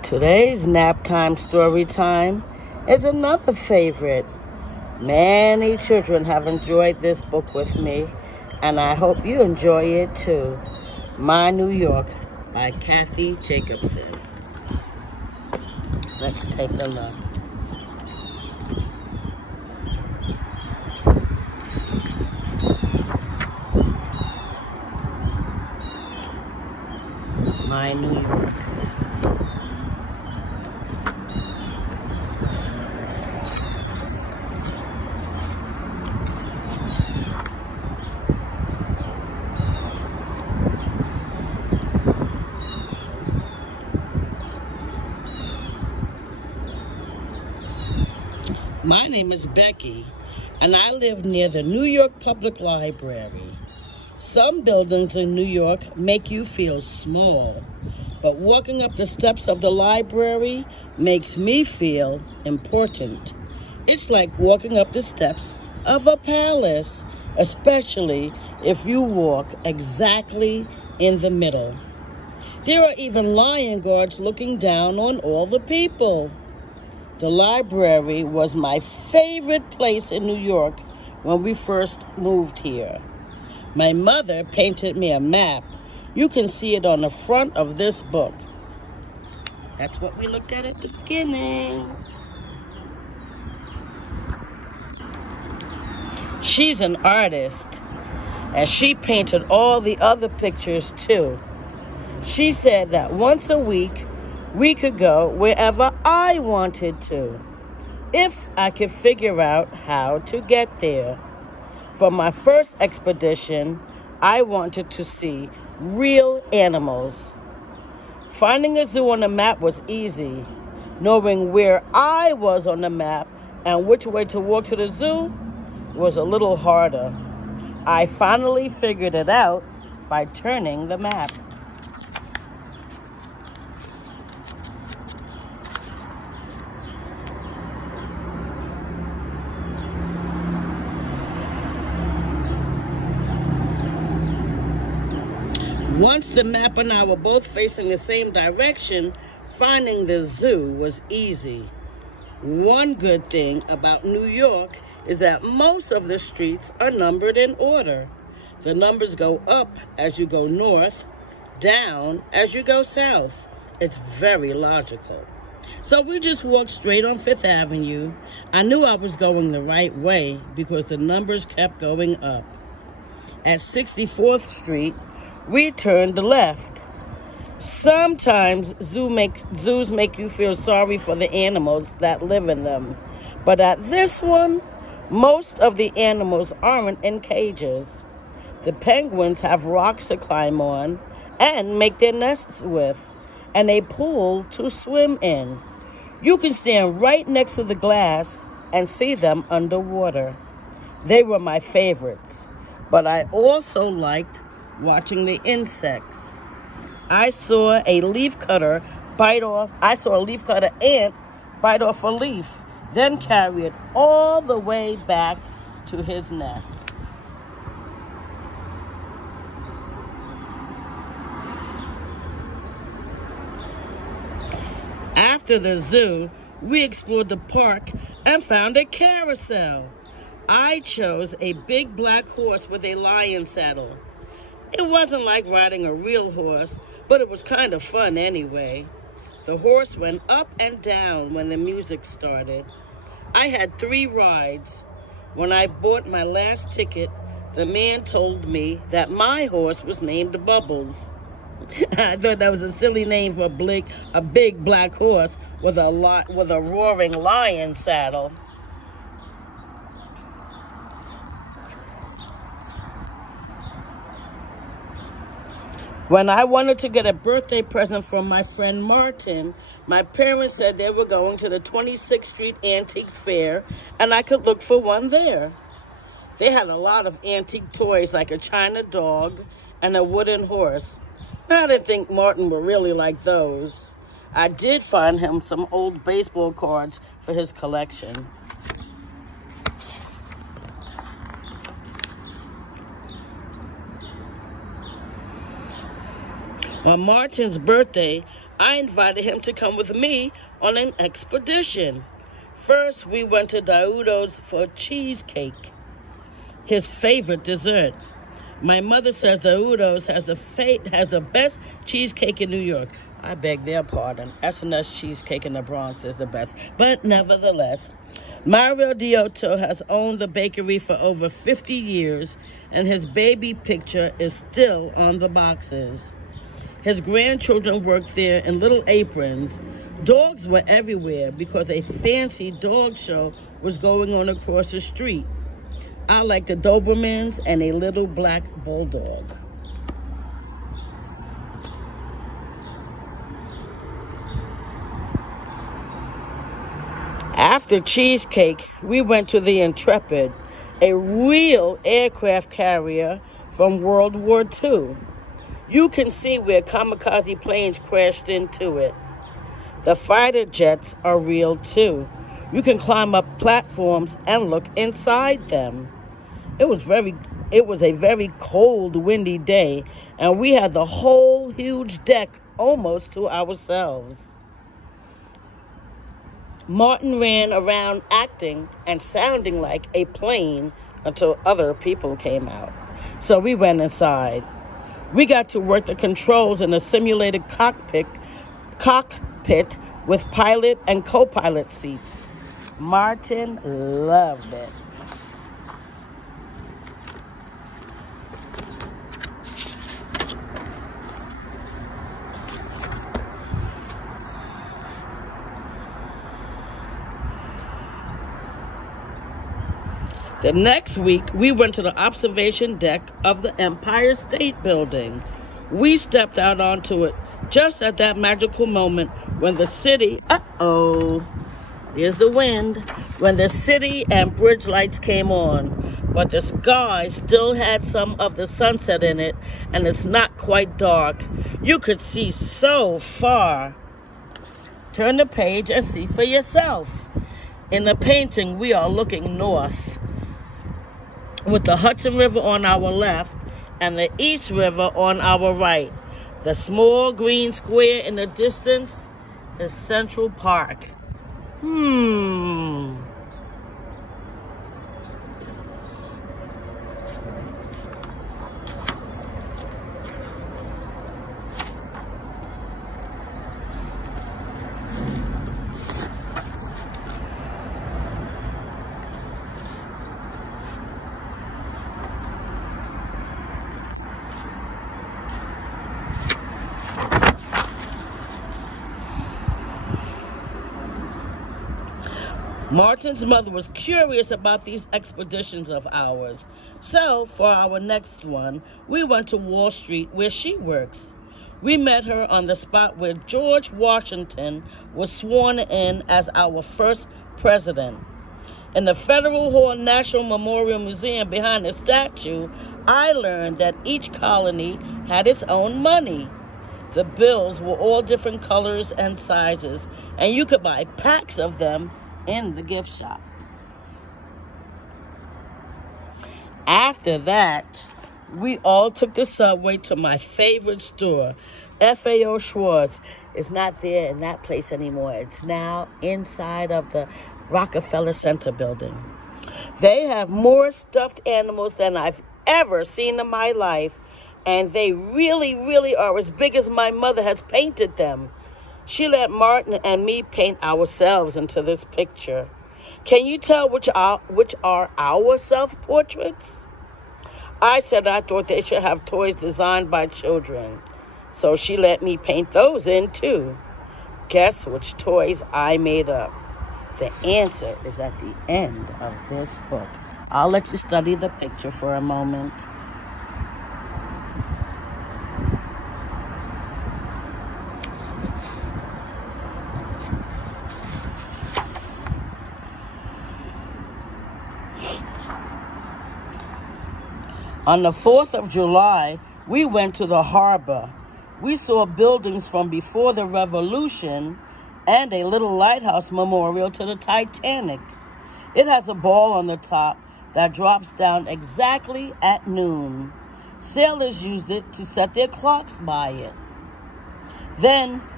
Today's nap time story time is another favorite. Many children have enjoyed this book with me, and I hope you enjoy it too. My New York by Kathy Jacobson. Let's take a look. My New York. My name is Becky, and I live near the New York Public Library. Some buildings in New York make you feel small, but walking up the steps of the library makes me feel important. It's like walking up the steps of a palace, especially if you walk exactly in the middle. There are even lion guards looking down on all the people. The library was my favorite place in New York when we first moved here. My mother painted me a map. You can see it on the front of this book. That's what we looked at the beginning. She's an artist, and she painted all the other pictures too. She said that once a week, we could go wherever I wanted to, if I could figure out how to get there. For my first expedition, I wanted to see real animals. Finding a zoo on the map was easy. Knowing where I was on the map and which way to walk to the zoo was a little harder. I finally figured it out by turning the map. Once the map and I were both facing the same direction, finding the zoo was easy. One good thing about New York is that most of the streets are numbered in order. The numbers go up as you go north, down as you go south. It's very logical. So we just walked straight on Fifth Avenue. I knew I was going the right way because the numbers kept going up. At 64th Street, we turned left. Sometimes zoos make you feel sorry for the animals that live in them. But at this one, most of the animals aren't in cages. The penguins have rocks to climb on and make their nests with, and a pool to swim in. You can stand right next to the glass and see them underwater. They were my favorites, but I also liked watching the insects. I saw a leafcutter ant bite off a leaf, then carry it all the way back to his nest. After the zoo, we explored the park and found a carousel. I chose a big black horse with a lion saddle. It wasn't like riding a real horse, but it was kind of fun anyway. The horse went up and down when the music started. I had 3 rides. When I bought my last ticket, the man told me that my horse was named Bubbles. I thought that was a silly name for a big black horse with a roaring lion saddle. When I wanted to get a birthday present from my friend Martin, my parents said they were going to the 26th Street Antiques Fair, and I could look for one there. They had a lot of antique toys like a china dog and a wooden horse. I didn't think Martin would really like those. I did find him some old baseball cards for his collection. On Martin's birthday, I invited him to come with me on an expedition. First, we went to Daudo's for cheesecake, his favorite dessert. My mother says Daudo's has the best cheesecake in New York. I beg their pardon. S&S Cheesecake in the Bronx is the best. But nevertheless, Mario Diotto has owned the bakery for over 50 years, and his baby picture is still on the boxes. His grandchildren worked there in little aprons. Dogs were everywhere because a fancy dog show was going on across the street. I like the Dobermans and a little black bulldog. After cheesecake, we went to the Intrepid, a real aircraft carrier from World War II. You can see where kamikaze planes crashed into it. The fighter jets are real too. You can climb up platforms and look inside them. It was a very cold, windy day, and we had the whole huge deck almost to ourselves. Martin ran around acting and sounding like a plane until other people came out. So we went inside. We got to work the controls in a simulated cockpit with pilot and co-pilot seats. Martin loved it. The next week, we went to the observation deck of the Empire State Building. We stepped out onto it just at that magical moment when the city, here's the wind, when the city and bridge lights came on. But the sky still had some of the sunset in it, and it's not quite dark. You could see so far. Turn the page and see for yourself. In the painting, we are looking north, with the Hudson River on our left and the East River on our right. The small green square in the distance is Central Park. Martin's mother was curious about these expeditions of ours. So, for our next one, we went to Wall Street where she works. We met her on the spot where George Washington was sworn in as our first president. In the Federal Hall National Memorial Museum behind the statue, I learned that each colony had its own money. The bills were all different colors and sizes, and you could buy packs of them in the gift shop. After that, we all took the subway to my favorite store, FAO Schwarz. It's not there in that place anymore. It's now inside of the Rockefeller Center building. They have more stuffed animals than I've ever seen in my life, and they really, really are as big as my mother has painted them. She let Martin and me paint ourselves into this picture. Can you tell which are our self-portraits? I said I thought they should have toys designed by children. So she let me paint those in too. Guess which toys I made up? The answer is at the end of this book. I'll let you study the picture for a moment. On the 4th of July, we went to the harbor. We saw buildings from before the Revolution and a little lighthouse memorial to the Titanic. It has a ball on the top that drops down exactly at noon. Sailors used it to set their clocks by it. Then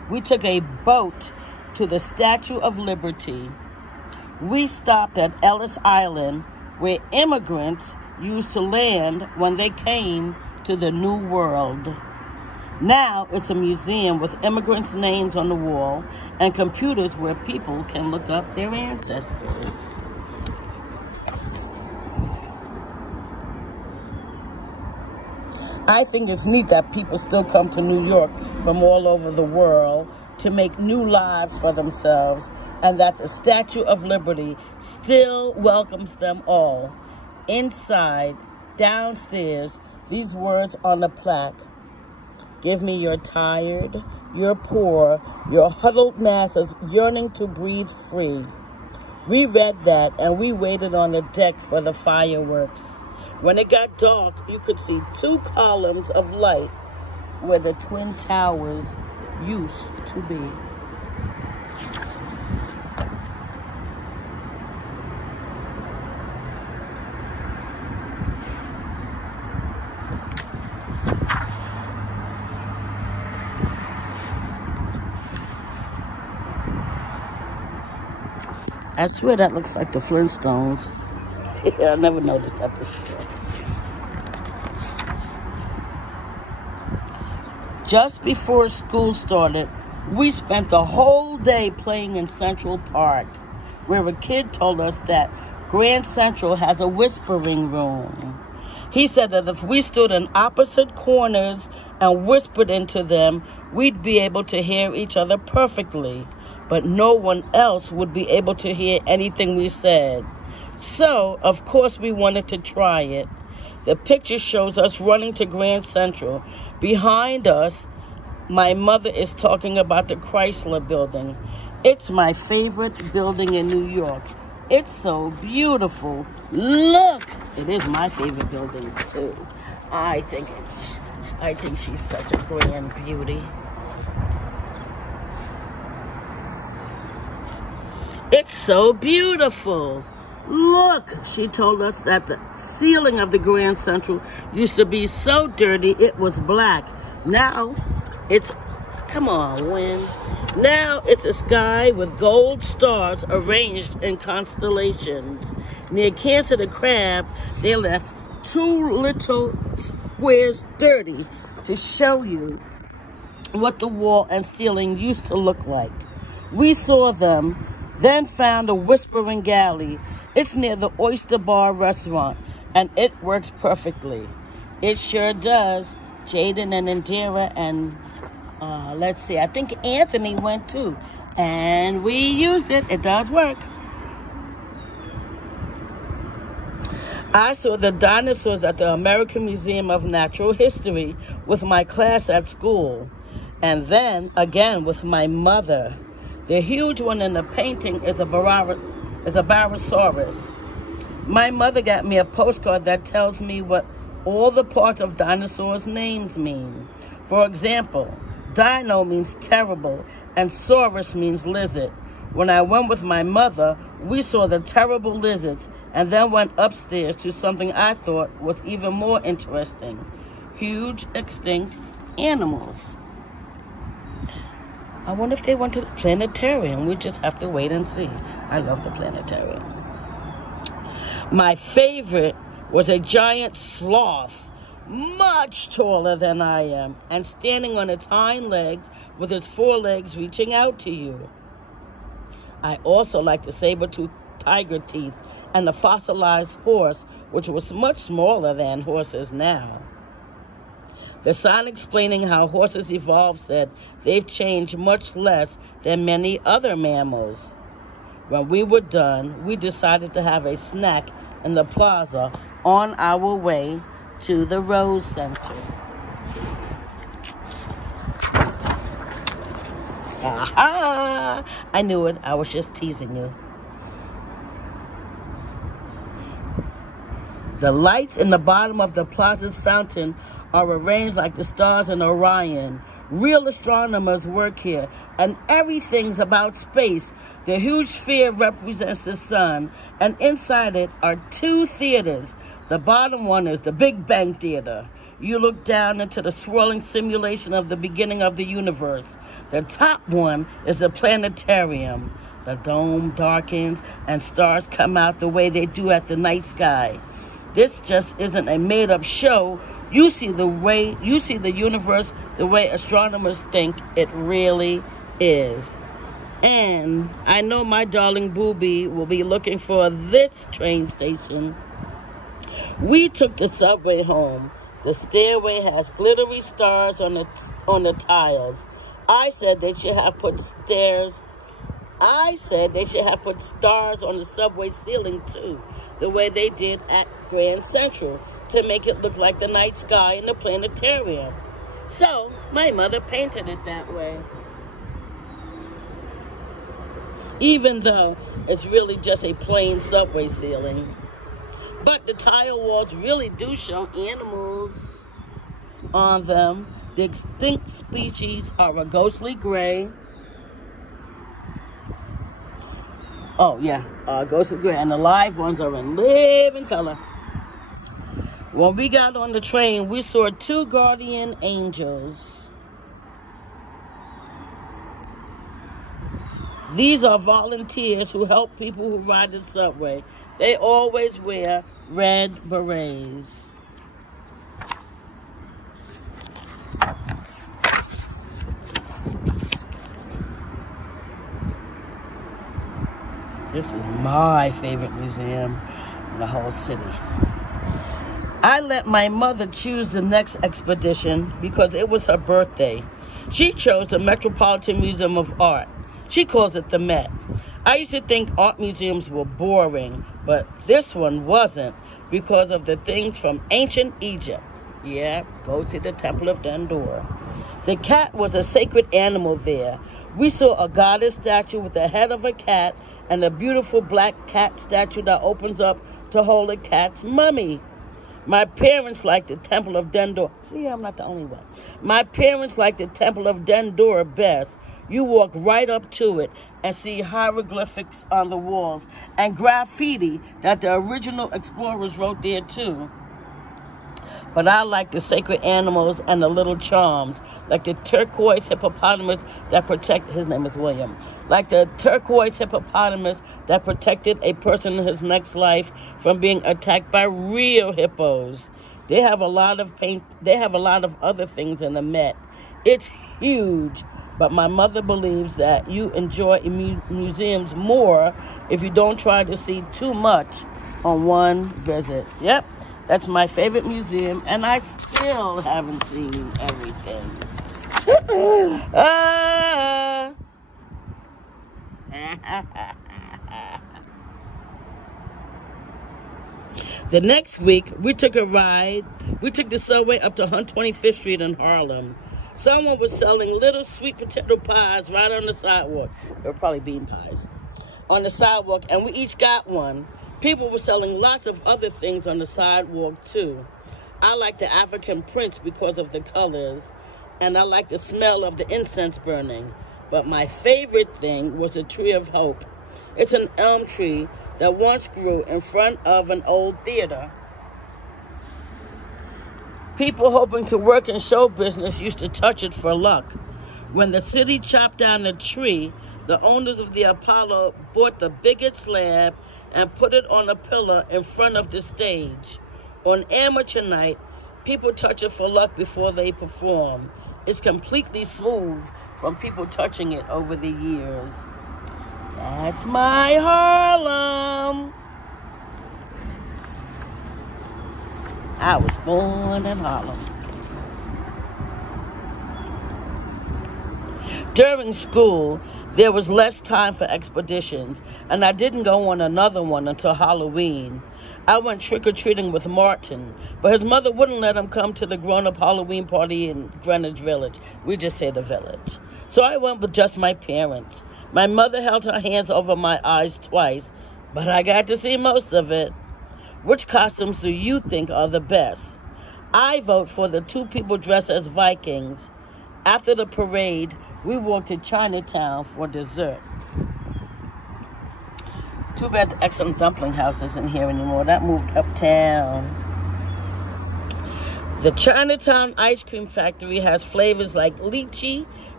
we took a boat to the Statue of Liberty. We stopped at Ellis Island, where immigrants used to land when they came to the New World. Now it's a museum with immigrants' names on the wall and computers where people can look up their ancestors. I think it's neat that people still come to New York from all over the world to make new lives for themselves, and that the Statue of Liberty still welcomes them all. Inside, downstairs, these words on the plaque: give me your tired, your poor, your huddled masses yearning to breathe free. We read that and we waited on the deck for the fireworks. When it got dark, you could see 2 columns of light where the Twin Towers used to be. I swear that looks like the Flintstones. I never noticed that before. Just before school started, we spent the whole day playing in Central Park, where a kid told us that Grand Central has a whispering room. He said that if we stood in opposite corners and whispered into them, we'd be able to hear each other perfectly, but no one else would be able to hear anything we said. So, of course, we wanted to try it. The picture shows us running to Grand Central. Behind us, my mother is talking about the Chrysler Building. It's my favorite building in New York. It's so beautiful. Look! It is my favorite building, too. I think she's such a grand beauty. It's so beautiful. Look, she told us that the ceiling of the Grand Central used to be so dirty it was black. Now it's, come on, wind. Now it's a sky with gold stars arranged in constellations. Near Cancer the Crab, they left 2 little squares dirty to show you what the wall and ceiling used to look like. We saw them, then found a Whispering Galley. It's near the Oyster Bar restaurant, and it works perfectly. It sure does. Jaden and Indira and, let's see, I think Anthony went too. And we used it. It does work. I saw the dinosaurs at the American Museum of Natural History with my class at school. And then, again, with my mother. The huge one in the painting is a Barosaurus. My mother got me a postcard that tells me what all the parts of dinosaurs' names mean. For example, dino means terrible and saurus means lizard. When I went with my mother, we saw the terrible lizards and then went upstairs to something I thought was even more interesting: huge extinct animals. I wonder if they went to the planetarium. We just have to wait and see. I love the planetarium. My favorite was a giant sloth, much taller than I am, and standing on its hind legs with its forelegs reaching out to you. I also liked the saber-toothed tiger teeth and the fossilized horse, which was much smaller than horses now. The sign explaining how horses evolved said they've changed much less than many other mammals. When we were done, we decided to have a snack in the plaza on our way to the Rose Center. Aha! I knew it. I was just teasing you. The lights in the bottom of the plaza's fountain are arranged like the stars in Orion. Real astronomers work here, and everything's about space. The huge sphere represents the sun, and inside it are 2 theaters. The bottom one is the Big Bang Theater. You look down into the swirling simulation of the beginning of the universe. The top one is the planetarium. The dome darkens and stars come out the way they do at the night sky. This just isn't a made-up show. You see the universe the way astronomers think it really is. And I know my darling Booby will be looking for this train station. We took the subway home. The stairway has glittery stars on the tiles. I said they should have put stars on the subway ceiling too, the way they did at Grand Central, to make it look like the night sky in the planetarium. So my mother painted it that way, even though it's really just a plain subway ceiling. But the tile walls really do show animals on them. The extinct species are a ghostly gray. Oh, yeah, ghostly gray. And the live ones are in living color. When we got on the train, we saw 2 guardian angels. These are volunteers who help people who ride the subway. They always wear red berets. This is my favorite museum in the whole city. I let my mother choose the next expedition because it was her birthday. She chose the Metropolitan Museum of Art. She calls it the Met. I used to think art museums were boring, but this one wasn't because of the things from ancient Egypt. Yeah, go to the Temple of Dendur. The cat was a sacred animal there. We saw a goddess statue with the head of a cat and a beautiful black cat statue that opens up to hold a cat's mummy. My parents liked the Temple of Dendur. See, I'm not the only one. My parents liked the Temple of Dendur best. You walk right up to it and see hieroglyphics on the walls and graffiti that the original explorers wrote there too. But I like the sacred animals and the little charms, like the turquoise hippopotamus that his name is William, like the turquoise hippopotamus that protected a person in his next life from being attacked by real hippos. They have a lot of other things in the Met. It's huge, but my mother believes that you enjoy museums more if you don't try to see too much on one visit. Yep. That's my favorite museum, and I still haven't seen everything. The next week, we took a ride. We took the subway up to 125th Street in Harlem. Someone was selling little sweet potato pies right on the sidewalk. They were probably bean pies. On the sidewalk, and we each got one. People were selling lots of other things on the sidewalk, too. I like the African prints because of the colors, and I like the smell of the incense burning. But my favorite thing was the Tree of Hope. It's an elm tree that once grew in front of an old theater. People hoping to work in show business used to touch it for luck. When the city chopped down the tree, the owners of the Apollo bought the biggest slab and put it on a pillar in front of the stage. On amateur night, people touch it for luck before they perform. It's completely smooth from people touching it over the years. That's my Harlem. I was born in Harlem. During school, there was less time for expeditions, and I didn't go on another one until Halloween. I went trick-or-treating with Martin, but his mother wouldn't let him come to the grown-up Halloween party in Greenwich Village. We just say the Village. So I went with just my parents. My mother held her hands over my eyes twice, but I got to see most of it. Which costumes do you think are the best? I vote for the 2 people dressed as Vikings. After the parade, we walked to Chinatown for dessert. Too bad the Excellent Dumpling House isn't here anymore. That moved uptown. The Chinatown Ice Cream Factory has flavors like lychee,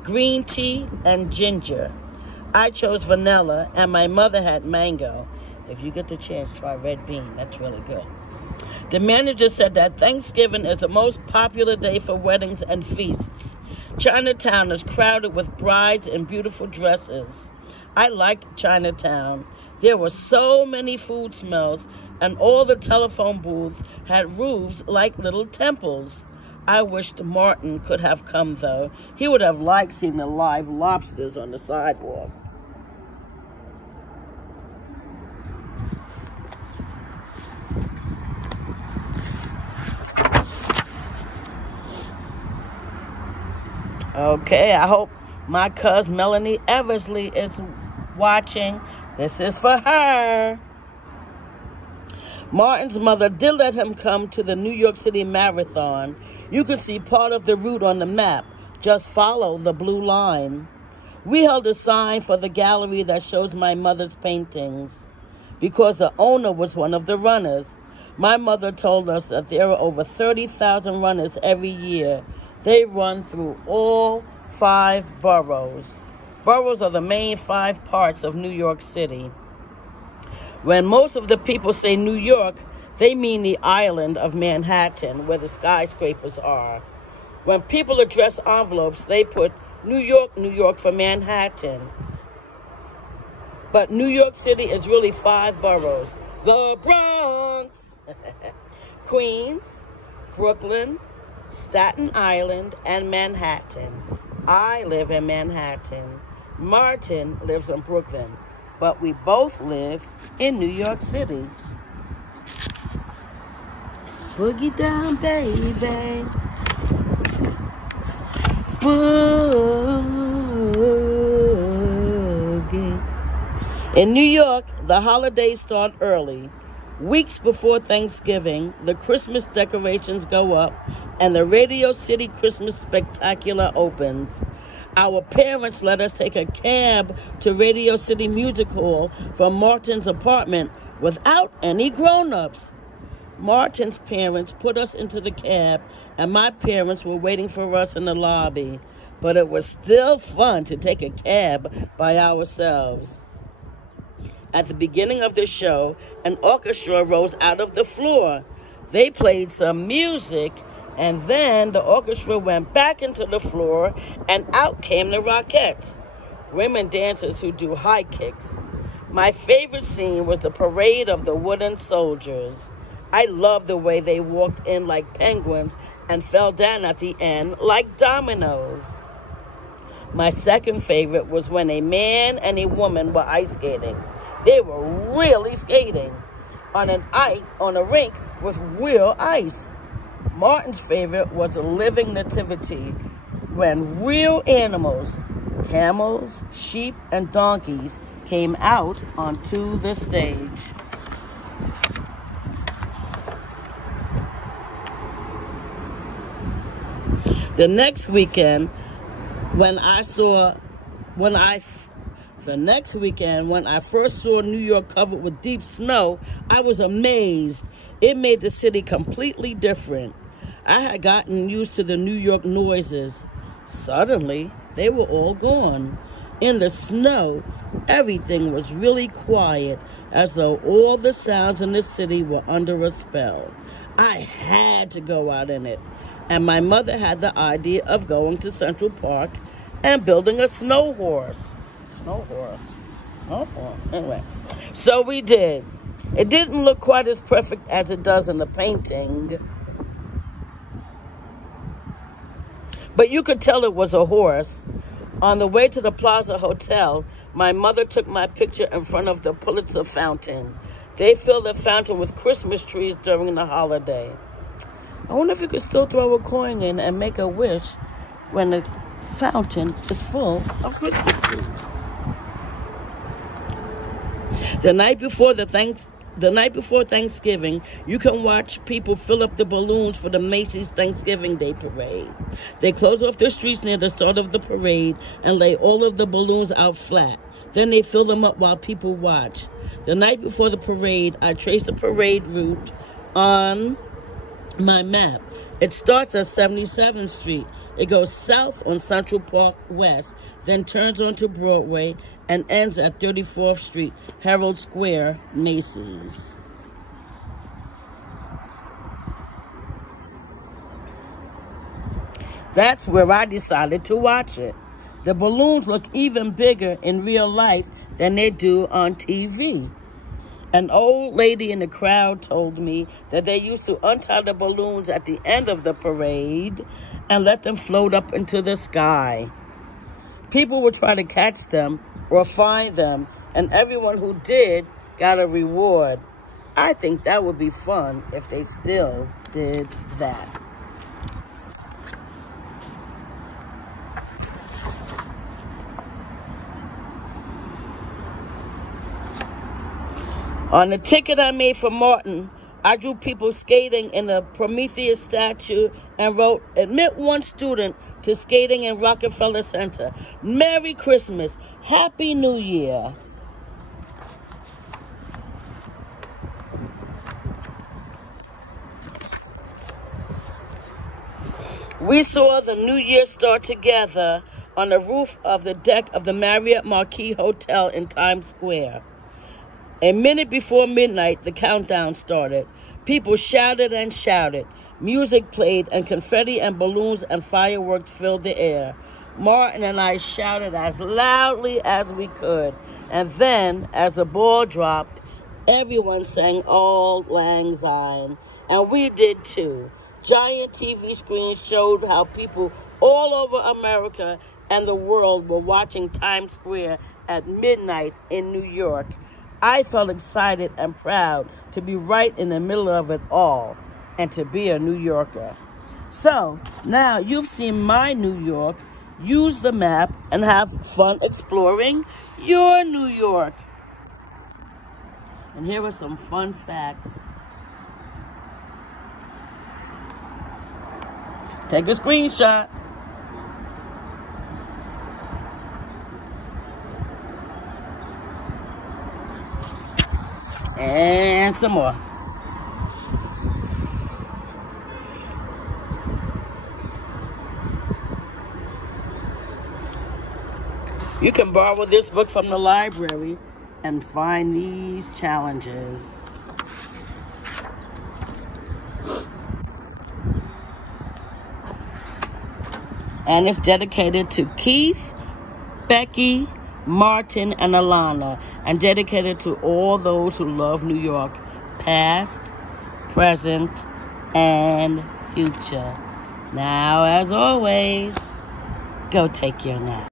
green tea, and ginger. I chose vanilla, and my mother had mango. If you get the chance, try red bean. That's really good. The manager said that Thanksgiving is the most popular day for weddings and feasts. Chinatown is crowded with brides in beautiful dresses. I liked Chinatown. There were so many food smells, and all the telephone booths had roofs like little temples. I wished Martin could have come, though. He would have liked seeing the live lobsters on the sidewalk. Okay, I hope my cousin Melanie Eversley is watching. This is for her. Martin's mother did let him come to the New York City Marathon. You can see part of the route on the map. Just follow the blue line. We held a sign for the gallery that shows my mother's paintings. Because the owner was one of the runners. My mother told us that there are over 30,000 runners every year. They run through all 5 boroughs. Boroughs are the main 5 parts of New York City. When most of the people say New York, they mean the island of Manhattan, where the skyscrapers are. When people address envelopes, they put New York for Manhattan. But New York City is really 5 boroughs. The Bronx, Queens, Brooklyn, Staten Island, and Manhattan. I live in Manhattan. Martin lives in Brooklyn, but we both live in New York City. Boogie down, baby. Boogie. In New York, the holidays start early. Weeks before Thanksgiving, the Christmas decorations go up and the Radio City Christmas Spectacular opens. Our parents let us take a cab to Radio City Music Hall from Martin's apartment without any grown-ups. Martin's parents put us into the cab, and my parents were waiting for us in the lobby. But it was still fun to take a cab by ourselves. At the beginning of the show, an orchestra rose out of the floor. They played some music, and then the orchestra went back into the floor, and out came the Rockettes, women dancers who do high kicks. My favorite scene was the parade of the wooden soldiers. I loved the way they walked in like penguins and fell down at the end like dominoes. My second favorite was when a man and a woman were ice skating. They were really skating on a rink with real ice. Martin's favorite was a living nativity when real animals, camels, sheep, and donkeys came out onto the stage. The next weekend, when I first saw New York covered with deep snow, I was amazed. It made the city completely different. I had gotten used to the New York noises. Suddenly, they were all gone. In the snow, everything was really quiet, as though all the sounds in the city were under a spell. I had to go out in it. And my mother had the idea of going to Central Park and building a snow horse. Anyway, so we did. It didn't look quite as perfect as it does in the painting, but you could tell it was a horse. On the way to the Plaza Hotel, my mother took my picture in front of the Pulitzer Fountain. They fill the fountain with Christmas trees during the holiday. I wonder if you could still throw a coin in and make a wish when the fountain is full of Christmas trees. The night before Thanksgiving, you can watch people fill up the balloons for the Macy's Thanksgiving Day Parade. They close off the streets near the start of the parade and lay all of the balloons out flat. Then they fill them up while people watch. The night before the parade, I traced the parade route on my map. It starts at 77th Street. It goes south on Central Park West, then turns onto Broadway and ends at 34th Street, Herald Square, Macy's. That's where I decided to watch it. The balloons look even bigger in real life than they do on TV. An old lady in the crowd told me that they used to untie the balloons at the end of the parade and let them float up into the sky. People would try to catch them or find them, and everyone who did got a reward. I think that would be fun if they still did that. On the ticket I made for Martin, I drew people skating in the Prometheus statue and wrote, "Admit one student to skating in Rockefeller Center. Merry Christmas. Happy New Year." We saw the New Year start together on the roof of the deck of the Marriott Marquis Hotel in Times Square. A minute before midnight, the countdown started. People shouted and shouted. Music played, and confetti and balloons and fireworks filled the air. Martin and I shouted as loudly as we could. And then, as the ball dropped, everyone sang Auld Lang Syne. And we did too. Giant TV screens showed how people all over America and the world were watching Times Square at midnight in New York. I felt excited and proud to be right in the middle of it all and to be a New Yorker. So, now you've seen my New York. Use the map and have fun exploring your New York. And here are some fun facts. Take a screenshot. And some more. You can borrow this book from the library and find these challenges. And it's dedicated to Keith, Becky, Martin, and Alana, and dedicated to all those who love New York, past, present, and future. Now, as always, go take your nap.